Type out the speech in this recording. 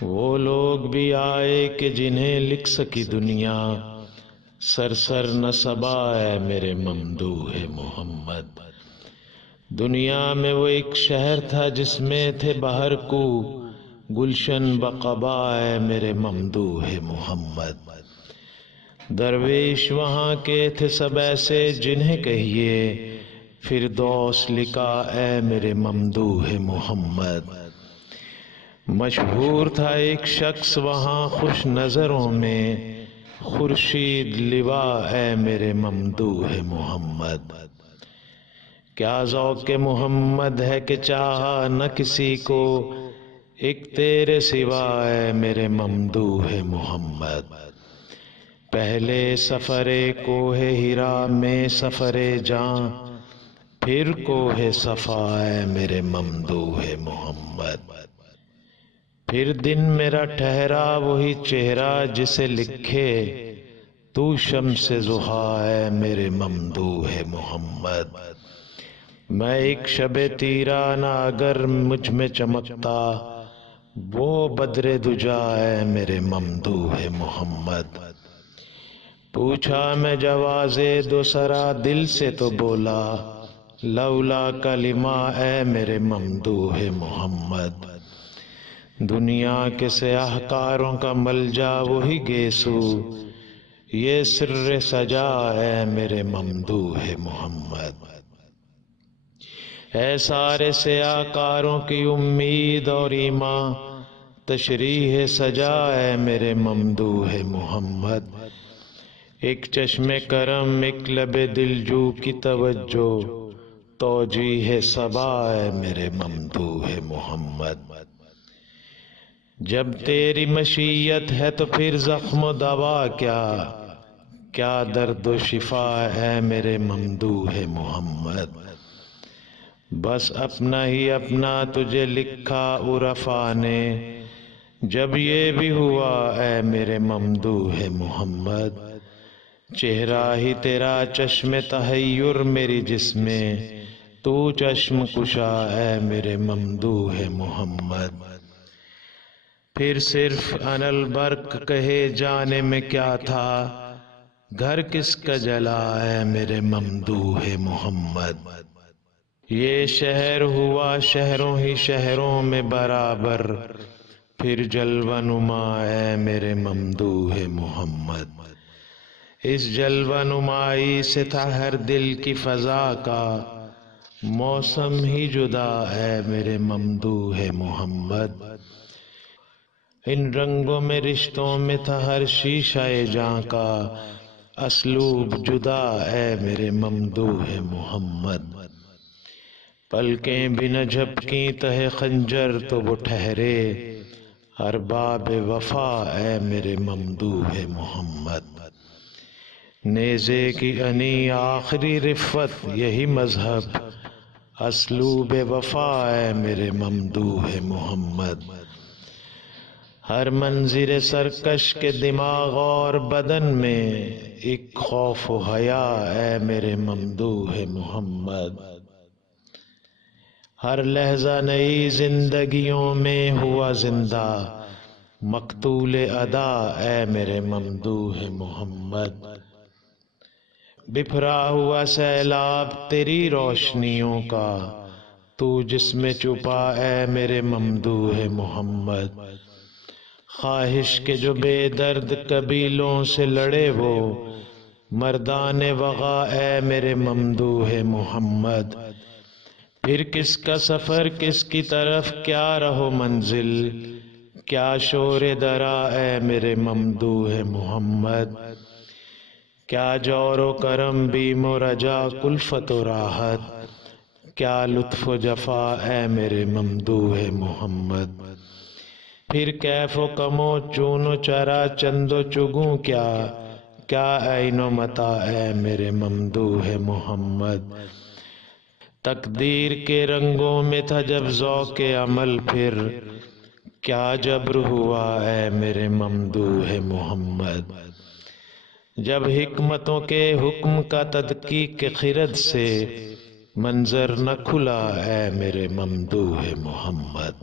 وہ لوگ بھی آئے کہ جنہیں لکھ سکی دنیا، سر نصبا ہے میرے ممدوح محمد۔ دنیا میں وہ ایک شہر تھا جس میں تھے بہر کو، گلشن بقبا ہے میرے ممدوح محمد۔ درویش وہاں کے تھے سب ایسے جنہیں کہیے فردوس لکھا اے میرے ممدوح محمد۔ مشہور تھا ایک شخص وہاں خوش نظروں میں، خورشید لوا اے میرے ممدوح محمد۔ کیا ذوق محمد ہے کہ چاہا نہ کسی کو، ایک تیرے سوا اے میرے ممدوح محمد۔ پہلے سفر کوہ ہرا میں سفر جاں، پھر کوہ صفا اے میرے ممدوح محمد۔ پھر دن میرا ٹھہرا وہی چہرہ جسے لکھے تو شمس ضحیٰ اے میرے ممدوح محمد۔ میں ایک شب تیرا نہ اگر مجھ میں چمکتا، وہ بدر دجا اے میرے ممدوح محمد۔ پوچھا میں جواز دو سرا دل سے تو بولا، لولا کلمہ اے میرے ممدوح محمد۔ دنیا کے سیاہ کاروں کا ملجا وہی گیسو، یہ سر سجا اے میرے ممدوح محمد۔ اے سارے سیاہ کاروں کی امید اور ایمان، تشریح سجا اے میرے ممدوح محمد۔ ایک چشم کرم ایک لب دلجو کی توجہ، توجیہ صبا اے میرے ممدوح محمد۔ جب تیری مشیت ہے تو پھر زخم و دوا کیا درد و شفا ہے میرے ممدوح محمد۔ بس اپنا ہی اپنا تجھے لکھا عرفا نے، جب یہ بھی ہوا اے میرے ممدوح محمد۔ چہرہ ہی تیرا چشم تحیر میری جسمیں، تو چشم کشا اے میرے ممدوح محمد۔ پھر صرف انا البرق کہے جانے میں کیا تھا، گھر کس کا جلا ہے میرے ممدوح محمد۔ یہ شہر ہوا شہروں ہی شہروں میں برابر، پھر جلوہ نما ہے میرے ممدوح محمد۔ اس جلوہ نمائی سے تھا ہر دل کی فضا کا، موسم ہی جدا ہے میرے ممدوح محمد۔ ان رنگوں میں رشتوں میں تھا ہر شیشہ جاں کا، اسلوب جدا ہے میرے ممدوح محمد۔ پلکیں بھی نہ جھپکیں تہ خنجر تو وہ ٹھہرے، ارباب وفا اے میرے ممدوح محمد۔ نیزے کی انی آخری رفت یہی مذہب، اسلوب وفا اے میرے ممدوح محمد۔ ہر منظر سرکش کے دماغ اور بدن میں، ایک خوف و حیا اے میرے ممدوح محمد۔ ہر لحظہ نئی زندگیوں میں ہوا زندہ، مقتول ادا اے میرے ممدوح محمد۔ بپھرا ہوا سیلاب تیری روشنیوں کا، تو جس میں چھپا اے میرے ممدوح محمد۔ خواہش کے جو بے درد قبیلوں سے لڑے وہ، مردان وغا اے میرے ممدوح محمد۔ پھر کس کا سفر کس کی طرف، کیا رہو منزل، کیا شور درا اے میرے ممدوح محمد۔ کیا جور و کرم بیم و رجا کلفت و راحت، کیا لطف و جفا اے میرے ممدوح محمد۔ پھر کیف و کم و چون و چرا چند و چگوں کیا عین و متا اے میرے ممدوح محمد۔ تقدیر کے رنگوں میں تھا جب ذوق عمل، پھر کیا جبر ہوا اے میرے ممدوح محمد۔ جب حکمتوں کے حکم کا تدقیق خرد سے، منظر نہ کھلا اے میرے ممدوح محمد۔